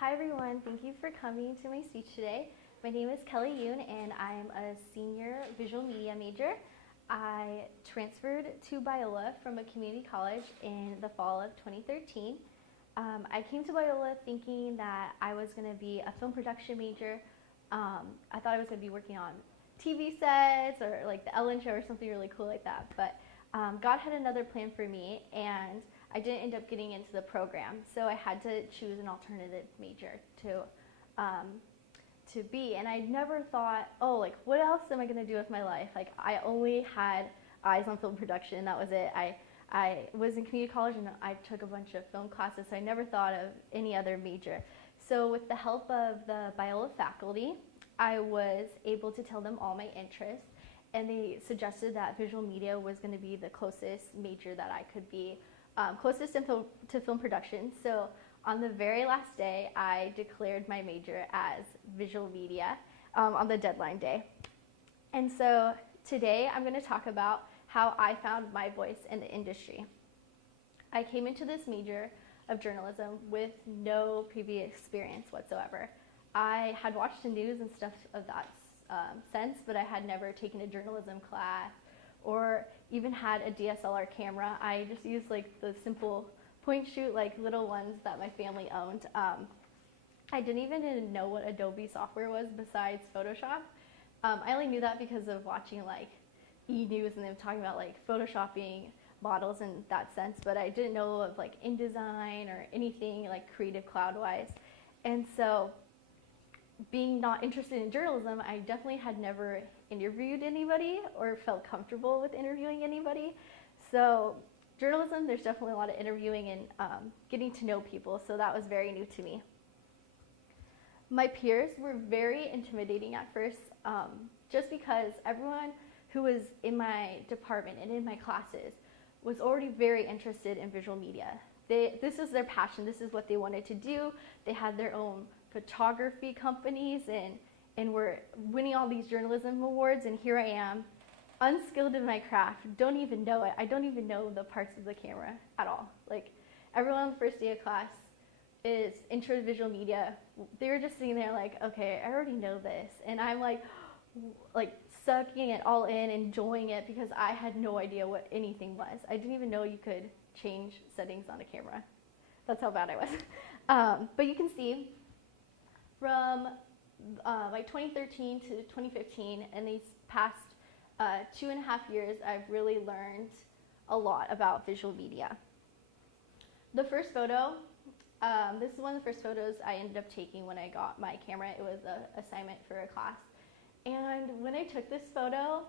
Hi everyone, thank you for coming to my speech today. My name is Kelli Yoon and I'm a senior visual media major. I transferred to Biola from a community college in the fall of 2013. I came to Biola thinking that I was going to be a film production major. I thought I was going to be working on TV sets or like the Ellen show or something really cool like that, but God had another plan for me and I didn't end up getting into the program, so I had to choose an alternative major to be. And I never thought, oh, like what else am I going to do with my life? Like I only had eyes on film production. That was it. I was in community college and I took a bunch of film classes, so I never thought of any other major. So with the help of the Biola faculty, I was able to tell them all my interests, and they suggested that visual media was going to be the closest major that I could be. Closest to film production. So on the very last day, I declared my major as visual media on the deadline day. And so today I'm going to talk about how I found my voice in the industry. I came into this major of journalism with no previous experience whatsoever. I had watched the news and stuff of that sense, but I had never taken a journalism class or even had a DSLR camera. I just used like the simple point shoot, like little ones that my family owned. I didn't even know what Adobe software was besides Photoshop. I only knew that because of watching like E-News and them talking about like photoshopping models in that sense, but I didn't know of like InDesign or anything like Creative Cloud wise. And so being not interested in journalism, I definitely had never interviewed anybody or felt comfortable with interviewing anybody. So journalism, there's definitely a lot of interviewing and getting to know people, so that was very new to me. My peers were very intimidating at first, just because everyone who was in my department and in my classes was already very interested in visual media. This is their passion, this is what they wanted to do. They had their own photography companies and were winning all these journalism awards, and here I am, unskilled in my craft, don't even know it. I don't even know the parts of the camera at all. Like everyone on the first day of class is intro to visual media. They were just sitting there like, okay, I already know this, and I'm like sucking it all in, enjoying it because I had no idea what anything was. I didn't even know you could change settings on a camera. That's how bad I was. But you can see from like 2013 to 2015 and these past 2.5 years, I've really learned a lot about visual media. The first photo, this is one of the first photos I ended up taking when I got my camera. It was an assignment for a class. And when I took this photo,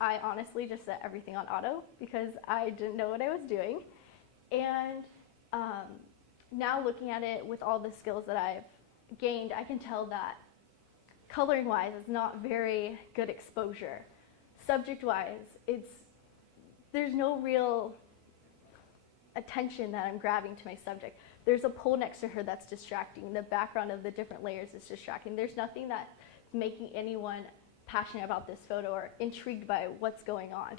I honestly just set everything on auto because I didn't know what I was doing. And now looking at it with all the skills that I've gained, I can tell that coloring wise it's not very good exposure. Subject wise, there's no real attention that I'm grabbing to my subject. There's a pole next to her that's distracting. The background of the different layers is distracting. There's nothing that's making anyone passionate about this photo or intrigued by what's going on.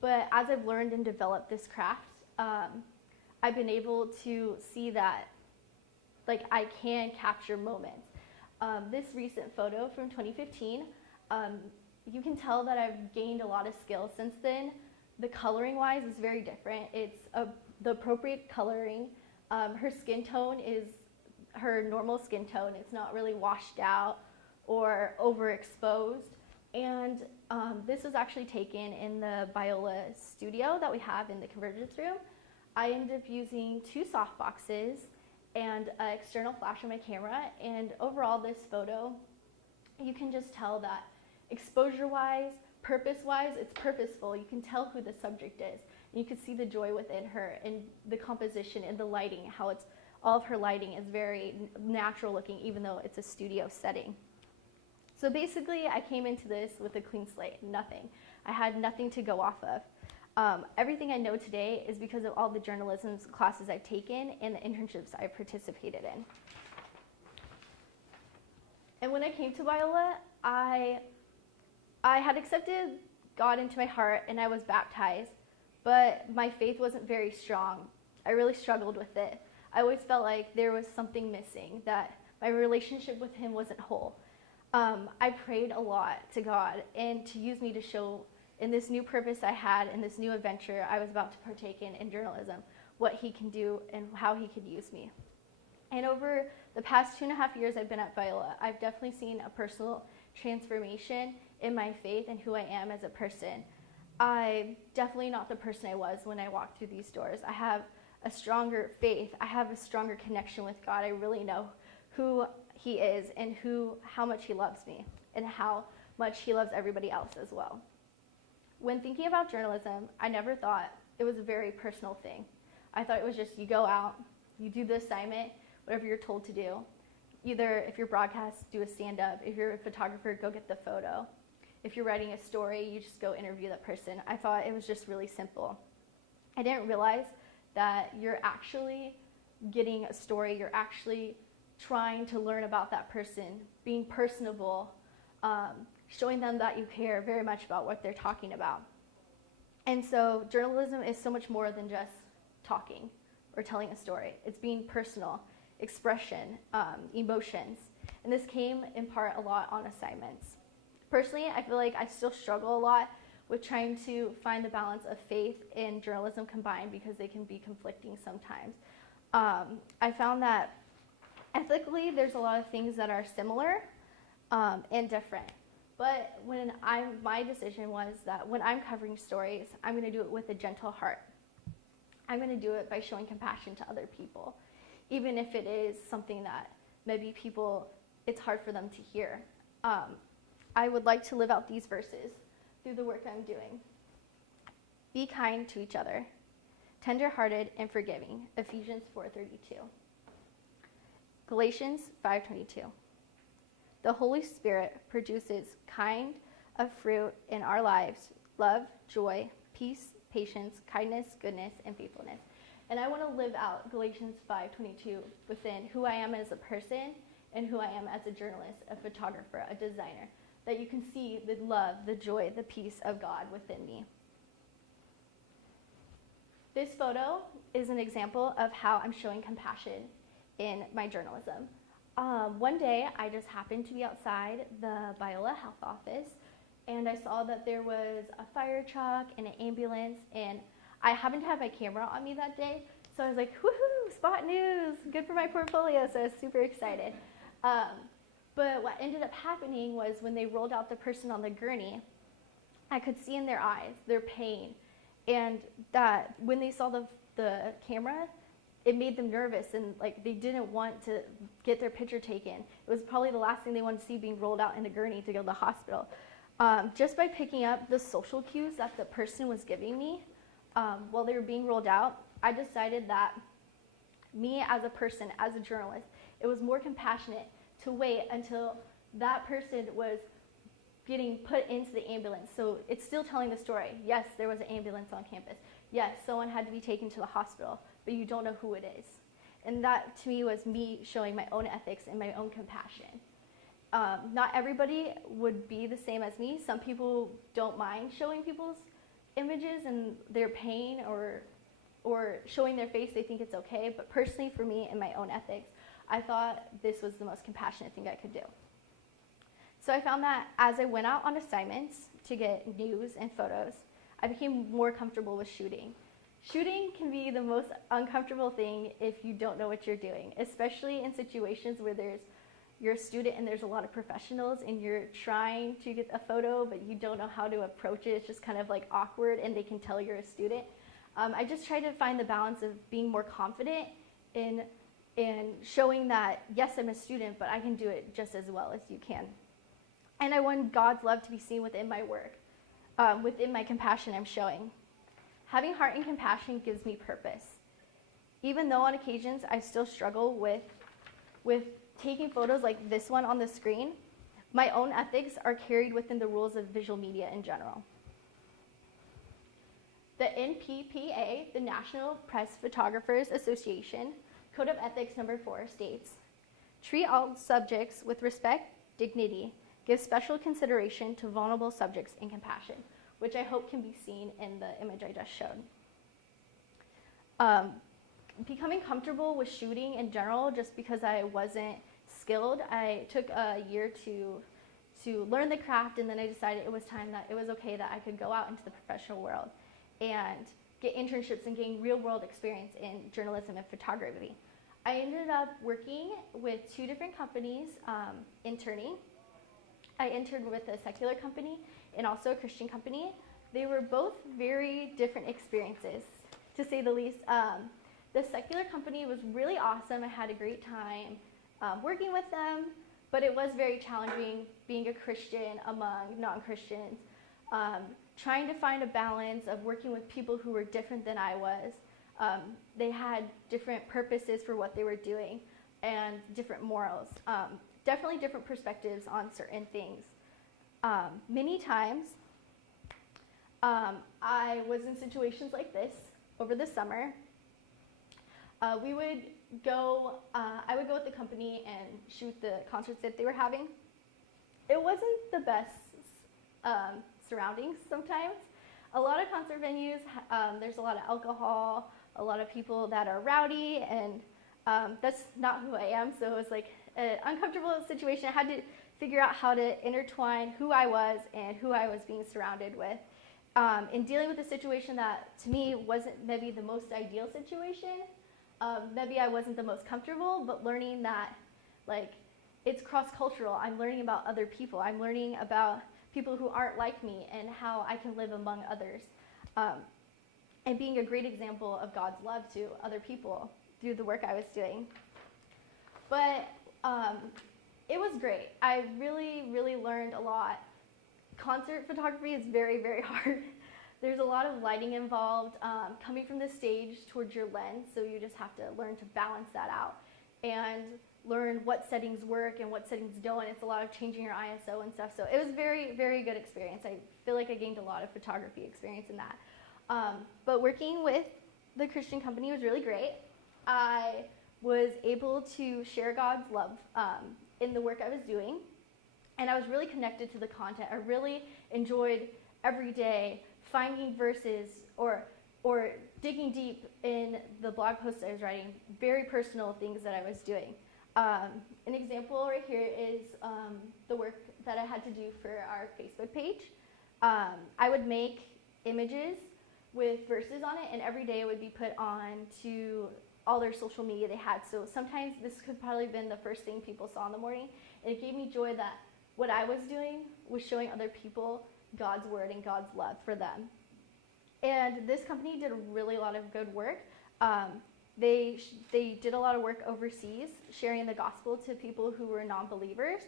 But as I've learned and developed this craft, I've been able to see that like I can capture moments. This recent photo from 2015, you can tell that I've gained a lot of skills since then. The coloring wise is very different. It's the appropriate coloring. Her skin tone is her normal skin tone. It's not really washed out or overexposed. And this was actually taken in the Biola studio that we have in the convergence room. I ended up using 2 softboxes and an external flash on my camera, and overall this photo, you can just tell that exposure-wise, purpose-wise, it's purposeful. You can tell who the subject is. And you can see the joy within her and the composition and the lighting, how all of her lighting is very natural looking even though it's a studio setting. So basically I came into this with a clean slate, nothing. I had nothing to go off of. Everything I know today is because of all the journalism classes I've taken and the internships I've participated in. And when I came to Biola, I had accepted God into my heart and I was baptized, but my faith wasn't very strong. I really struggled with it. I always felt like there was something missing, that my relationship with him wasn't whole. I prayed a lot to God and to use me to show in this new purpose I had, in this new adventure I was about to partake in journalism, what he can do and how he could use me. And over the past 2.5 years I've been at Biola, I've definitely seen a personal transformation in my faith and who I am as a person. I'm definitely not the person I was when I walked through these doors. I have a stronger faith. I have a stronger connection with God. I really know who he is and how much he loves me and how much he loves everybody else as well. When thinking about journalism, I never thought it was a very personal thing. I thought it was just you go out, you do the assignment, whatever you're told to do. Either if you're broadcast, do a stand-up. If you're a photographer, go get the photo. If you're writing a story, you just go interview that person. I thought it was just really simple. I didn't realize that you're actually getting a story, you're actually trying to learn about that person, being personable, showing them that you care very much about what they're talking about. And so journalism is so much more than just talking or telling a story. It's being personal, expression, emotions. And this came in part a lot on assignments. Personally, I feel like I still struggle a lot with trying to find the balance of faith and journalism combined because they can be conflicting sometimes. I found that ethically there's a lot of things that are similar and different. But my decision was that when I'm covering stories, I'm going to do it with a gentle heart. I'm going to do it by showing compassion to other people, even if it is something that maybe it's hard for them to hear. I would like to live out these verses through the work I'm doing. Be kind to each other, tender-hearted and forgiving, Ephesians 4:32. Galatians 5:22. The Holy Spirit produces kind of fruit in our lives: love, joy, peace, patience, kindness, goodness, and faithfulness. And I want to live out Galatians 5:22 within who I am as a person and who I am as a journalist, a photographer, a designer, that you can see the love, the joy, the peace of God within me. This photo is an example of how I'm showing compassion in my journalism. One day, I just happened to be outside the Biola Health Office, and I saw that there was a fire truck and an ambulance, and I happened to have my camera on me that day, so I was like, woohoo, spot news, good for my portfolio, so I was super excited. But what ended up happening was when they rolled out the person on the gurney, I could see in their eyes their pain, and that when they saw the camera, it made them nervous, and like they didn't want to get their picture taken. It was probably the last thing they wanted to see being rolled out in the gurney to go to the hospital. Just by picking up the social cues that the person was giving me while they were being rolled out, I decided that me as a person, as a journalist, it was more compassionate to wait until that person was getting put into the ambulance. So it's still telling the story. Yes, there was an ambulance on campus. Yes, someone had to be taken to the hospital, but you don't know who it is. And that, to me, was me showing my own ethics and my own compassion. Not everybody would be the same as me. Some people don't mind showing people's images and their pain or showing their face. They think it's okay. But personally, for me and my own ethics, I thought this was the most compassionate thing I could do. So I found that as I went out on assignments to get news and photos, I became more comfortable with shooting. Shooting can be the most uncomfortable thing if you don't know what you're doing, especially in situations where you're a student and there's a lot of professionals and you're trying to get a photo, but you don't know how to approach it. It's just kind of like awkward and they can tell you're a student. I just try to find the balance of being more confident in showing that, yes, I'm a student, but I can do it just as well as you can. And I want God's love to be seen within my work, within my compassion I'm showing. Having heart and compassion gives me purpose. Even though on occasions I still struggle with taking photos like this one on the screen, my own ethics are carried within the rules of visual media in general. The NPPA, the National Press Photographers Association, Code of Ethics number 4 states, treat all subjects with respect, dignity, give special consideration to vulnerable subjects and compassion, which I hope can be seen in the image I just showed. becoming comfortable with shooting in general, just because I wasn't skilled. I took a year to learn the craft, and then I decided it was time that it was okay that I could go out into the professional world and get internships and gain real world experience in journalism and photography. I ended up working with 2 different companies, interning. I interned with a secular company and also a Christian company. They were both very different experiences, to say the least. The secular company was really awesome. I had a great time working with them, but it was very challenging being a Christian among non-Christians, trying to find a balance of working with people who were different than I was. They had different purposes for what they were doing and different morals. Definitely different perspectives on certain things. Many times, I was in situations like this over the summer. I would go with the company and shoot the concerts that they were having. It wasn't the best surroundings sometimes. A lot of concert venues, there's a lot of alcohol, a lot of people that are rowdy, and that's not who I am, so it was like an uncomfortable situation. I had to figure out how to intertwine who I was and who I was being surrounded with. In dealing with a situation that to me wasn't maybe the most ideal situation, maybe I wasn't the most comfortable, but learning that like it's cross-cultural. I'm learning about other people. I'm learning about people who aren't like me and how I can live among others. And being a great example of God's love to other people through the work I was doing. But it was great. I really, really learned a lot. Concert photography is very, very hard. There's a lot of lighting involved, coming from the stage towards your lens, so you just have to learn to balance that out and learn what settings work and what settings don't. It's a lot of changing your ISO and stuff, so it was very, very good experience. I feel like I gained a lot of photography experience in that. But working with the Christian company was really great. I was able to share God's love in the work I was doing, and I was really connected to the content. I really enjoyed every day finding verses or digging deep in the blog posts I was writing, very personal things that I was doing. An example right here is the work that I had to do for our Facebook page. I would make images with verses on it, and every day it would be put on to all their social media they had. So sometimes this could probably have been the first thing people saw in the morning, and it gave me joy that what I was doing was showing other people God's word and God's love for them. And this company did really a lot of good work. They did a lot of work overseas, sharing the gospel to people who were non-believers,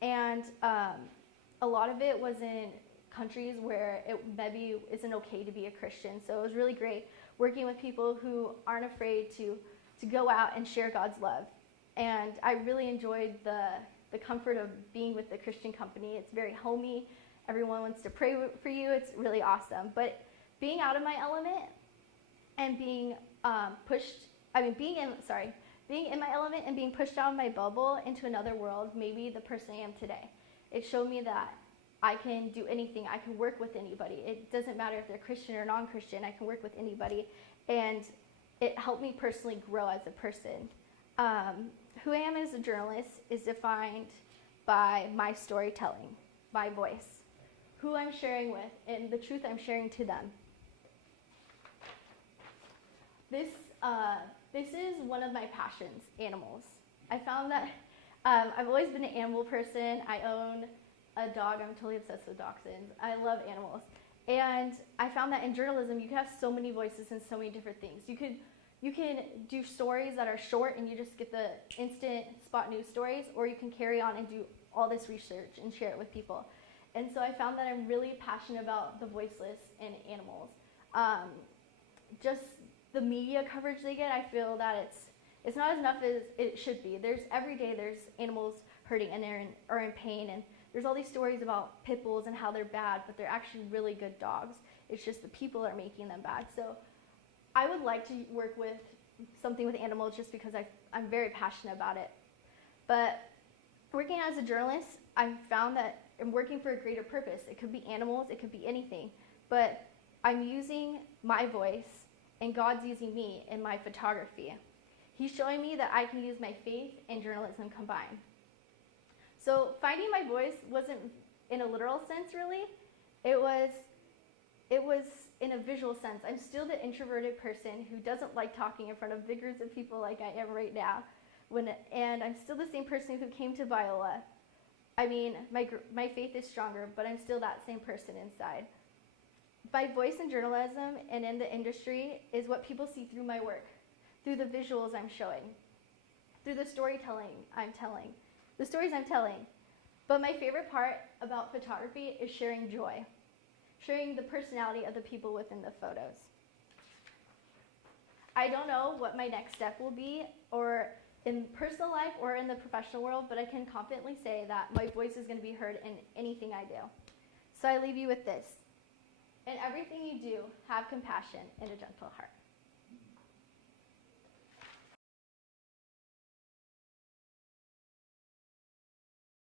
and a lot of it was in countries where it maybe isn't okay to be a Christian. So it was really great working with people who aren't afraid to go out and share God's love. And I really enjoyed the comfort of being with the Christian company. It's very homey. Everyone wants to pray for you. It's really awesome. But being out of my element and being being in my element and being pushed out of my bubble into another world made me the person I am today. It showed me that I can do anything. I can work with anybody. It doesn't matter if they're Christian or non-Christian. I can work with anybody. And it helped me personally grow as a person. Who I am as a journalist is defined by my storytelling, my voice, who I'm sharing with, and the truth I'm sharing to them. This is one of my passions, animals. I found that I've always been an animal person. I own a dog. I'm totally obsessed with dachshunds. I love animals. And I found that in journalism, you can have so many voices and so many different things. You can do stories that are short and you just get the instant spot news stories, or you can carry on and do all this research and share it with people. And so I found that I'm really passionate about the voiceless and animals. Just the media coverage they get, I feel that it's not as enough as it should be. Every day there's animals hurting and are in pain, and there's all these stories about pit bulls and how they're bad, but they're actually really good dogs. It's just the people are making them bad. So I would like to work with something with animals just because I'm very passionate about it. But working as a journalist, I found that I'm working for a greater purpose. It could be animals, it could be anything. But I'm using my voice and God's using me in my photography. He's showing me that I can use my faith and journalism combined. So finding my voice wasn't in a literal sense, really. It was in a visual sense. I'm still the introverted person who doesn't like talking in front of big groups of people like I am right now. And I'm still the same person who came to Biola. I mean, my faith is stronger, but I'm still that same person inside. My voice in journalism and in the industry is what people see through my work, through the visuals I'm showing, through the storytelling I'm telling, the stories I'm telling. But my favorite part about photography is sharing joy, sharing the personality of the people within the photos. I don't know what my next step will be, or in personal life or in the professional world, but I can confidently say that my voice is going to be heard in anything I do. So I leave you with this. In everything you do, have compassion and a gentle heart.